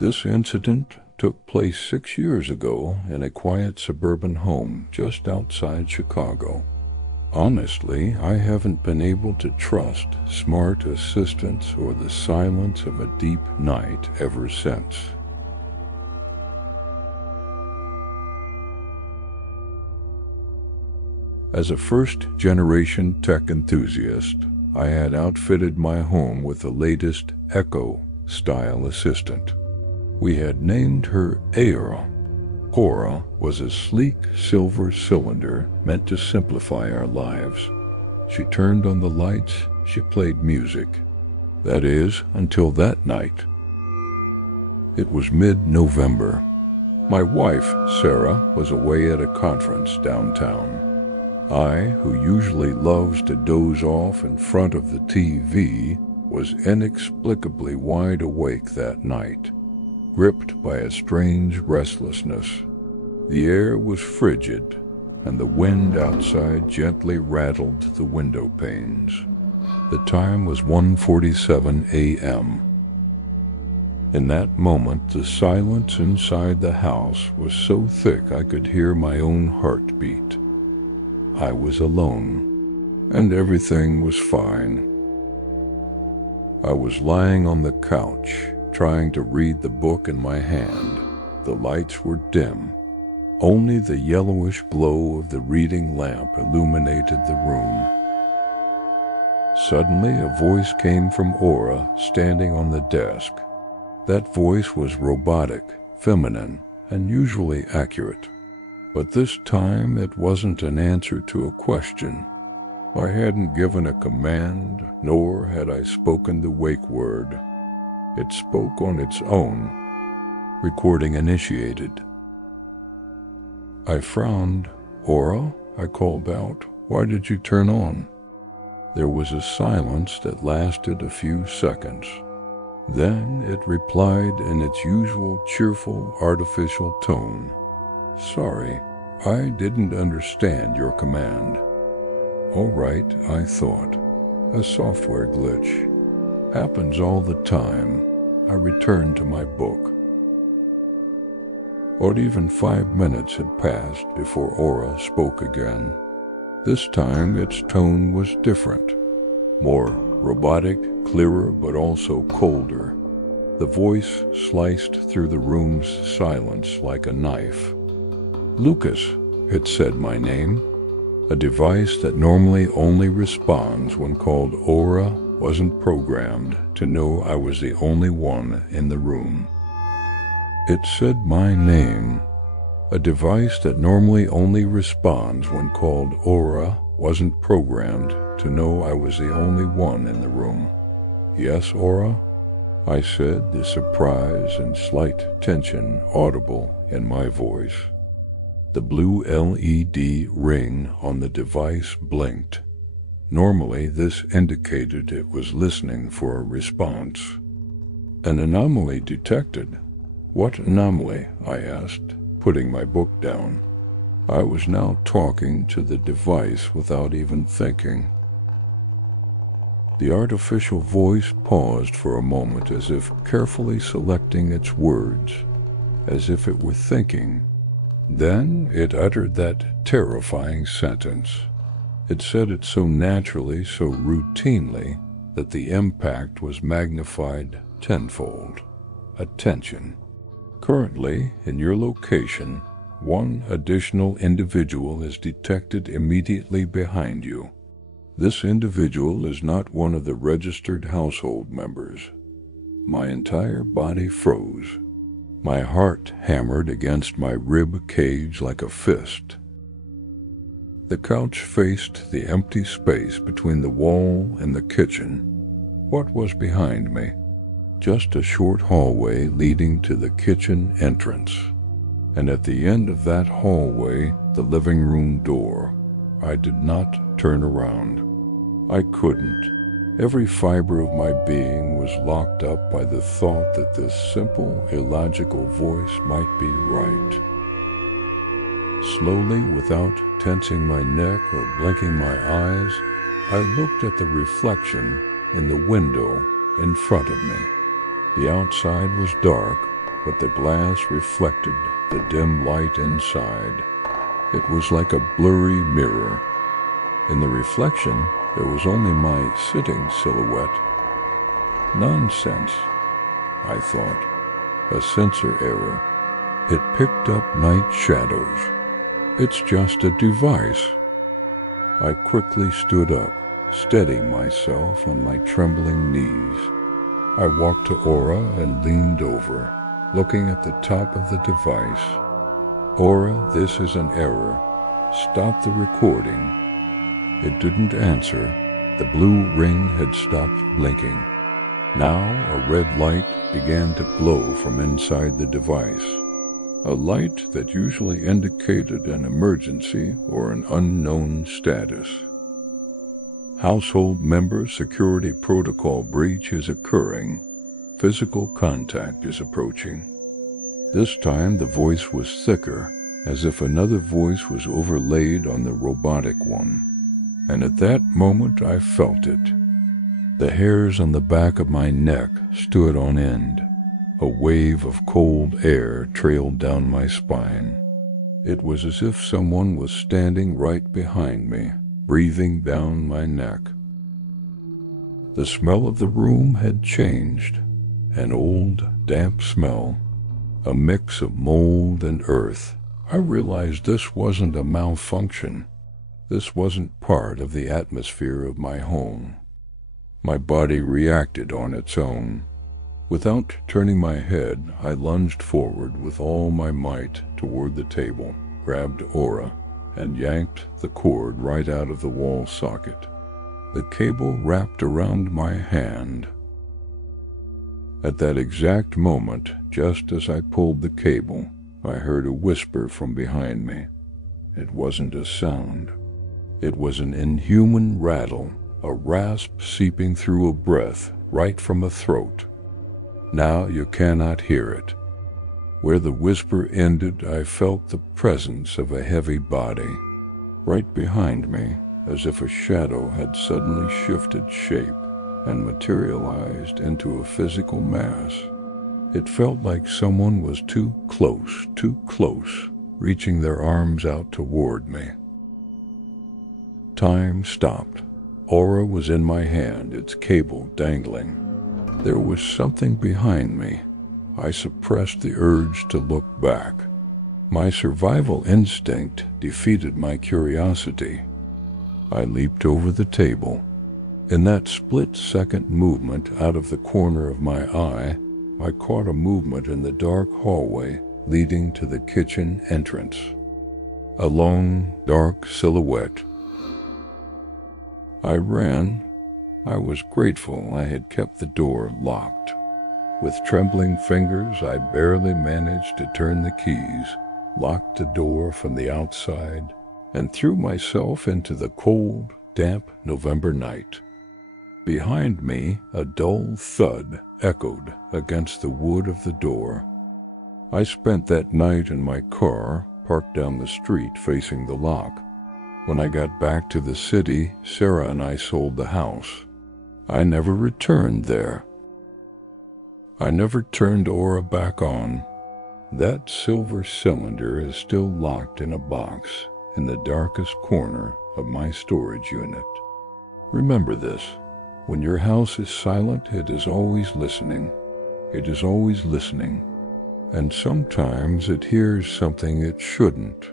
This incident took place 6 years ago in a quiet suburban home just outside Chicago. Honestly, I haven't been able to trust smart assistants or the silence of a deep night ever since. As a first-generation tech enthusiast, I had outfitted my home with the latest Echo-style assistant. We had named her Aura. Aura was a sleek silver cylinder meant to simplify our lives. She turned on the lights, she played music. That is, until that night. It was mid-November. My wife, Sarah, was away at a conference downtown. I, who usually loves to doze off in front of the TV, was inexplicably wide awake that night, gripped by a strange restlessness. The air was frigid, and the wind outside gently rattled the window panes. The time was 1:47 a.m. In that moment, the silence inside the house was so thick I could hear my own heartbeat. I was alone, and everything was fine. I was lying on the couch, trying to read the book in my hand. The lights were dim. Only the yellowish glow of the reading lamp illuminated the room. Suddenly, a voice came from Aura, standing on the desk. That voice was robotic, feminine, and usually accurate. But this time it wasn't an answer to a question. I hadn't given a command, nor had I spoken the wake word. It spoke on its own. Recording initiated. I frowned. "Aura?" I called out. "Why did you turn on?" There was a silence that lasted a few seconds. Then it replied in its usual cheerful, artificial tone. "Sorry, I didn't understand your command." All right, I thought. A software glitch. Happens all the time. I returned to my book. Not even 5 minutes had passed before Aura spoke again. This time its tone was different. More robotic, clearer, but also colder. The voice sliced through the room's silence like a knife. "Lucas," it said my name. A device that normally only responds when called Aura wasn't programmed to know I was the only one in the room. It said my name. A device that normally only responds when called Aura wasn't programmed to know I was the only one in the room. "Yes, Aura?" I said, the surprise and slight tension audible in my voice. The blue LED ring on the device blinked. Normally, this indicated it was listening for a response. "An anomaly detected." "What anomaly?" I asked, putting my book down. I was now talking to the device without even thinking. The artificial voice paused for a moment as if carefully selecting its words, as if it were thinking. Then it uttered that terrifying sentence. It said it so naturally, so routinely, that the impact was magnified tenfold. "Attention. Currently, in your location, one additional individual is detected immediately behind you. This individual is not one of the registered household members." My entire body froze. My heart hammered against my rib cage like a fist. The couch faced the empty space between the wall and the kitchen. What was behind me? Just a short hallway leading to the kitchen entrance. And at the end of that hallway, the living room door. I did not turn around. I couldn't. Every fiber of my being was locked up by the thought that this simple, illogical voice might be right. Slowly, without tensing my neck or blinking my eyes, I looked at the reflection in the window in front of me. The outside was dark, but the glass reflected the dim light inside. It was like a blurry mirror. In the reflection, there was only my sitting silhouette. Nonsense, I thought. A sensor error. It picked up night shadows. It's just a device. I quickly stood up, steadying myself on my trembling knees. I walked to Aura and leaned over, looking at the top of the device. Aura, this is an error. Stop the recording. It didn't answer. The blue ring had stopped blinking. Now a red light began to glow from inside the device. A light that usually indicated an emergency or an unknown status. Household member security protocol breach is occurring. Physical contact is approaching. This time the voice was thicker, as if another voice was overlaid on the robotic one. And at that moment I felt it. The hairs on the back of my neck stood on end. A wave of cold air trailed down my spine. It was as if someone was standing right behind me, breathing down my neck. The smell of the room had changed. An old, damp smell. A mix of mold and earth. I realized this wasn't a malfunction. This wasn't part of the atmosphere of my home. My body reacted on its own. Without turning my head, I lunged forward with all my might toward the table, grabbed Aura, and yanked the cord right out of the wall socket. The cable wrapped around my hand. At that exact moment, just as I pulled the cable, I heard a whisper from behind me. It wasn't a sound. It was an inhuman rattle, a rasp seeping through a breath right from a throat. Now you cannot hear it. Where the whisper ended, I felt the presence of a heavy body. Right behind me, as if a shadow had suddenly shifted shape and materialized into a physical mass. It felt like someone was too close, reaching their arms out toward me. Time stopped. Aura was in my hand, its cable dangling. There was something behind me. I suppressed the urge to look back. My survival instinct defeated my curiosity. I leaped over the table. In that split-second movement out of the corner of my eye, I caught a movement in the dark hallway leading to the kitchen entrance. A lone, dark silhouette. I ran. I was grateful I had kept the door locked. With trembling fingers, I barely managed to turn the keys, locked the door from the outside, and threw myself into the cold, damp November night. Behind me, a dull thud echoed against the wood of the door. I spent that night in my car, parked down the street facing the lock. When I got back to the city, Sarah and I sold the house. I never returned there. I never turned Aura back on. That silver cylinder is still locked in a box in the darkest corner of my storage unit. Remember this. When your house is silent, it is always listening. It is always listening. And sometimes it hears something it shouldn't.